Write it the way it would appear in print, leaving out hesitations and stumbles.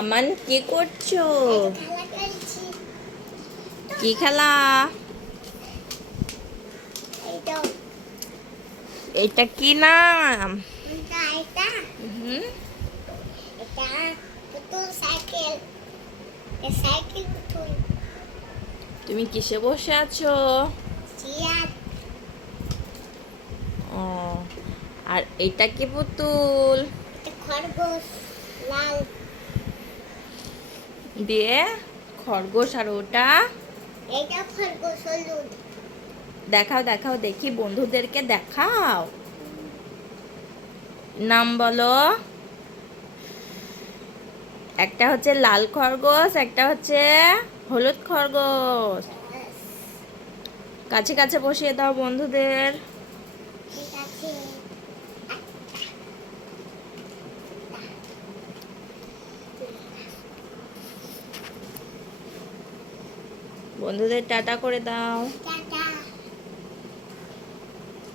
আমান কি করছো? কি খেলা? এটা কি নাম? হুম, তুমি কিসে বসে আছো? ও, আর এটা কি পুতুল? খরগোশ লাল, দিয়ে খরগোশ, আর ওটা এটা খরগোশ হলুদ। দেখাও দেখাও দেখি, বন্ধুদেরকে দেখাও। নাম বলো। একটা হচ্ছে লাল খরগোশ, একটা হচ্ছে হলুদ খরগোশ। কাছে কাছে বসিয়ে দাও বন্ধুদের। ঠিক আছে। বন্ধুদের টাটা করে দাও। টাটা।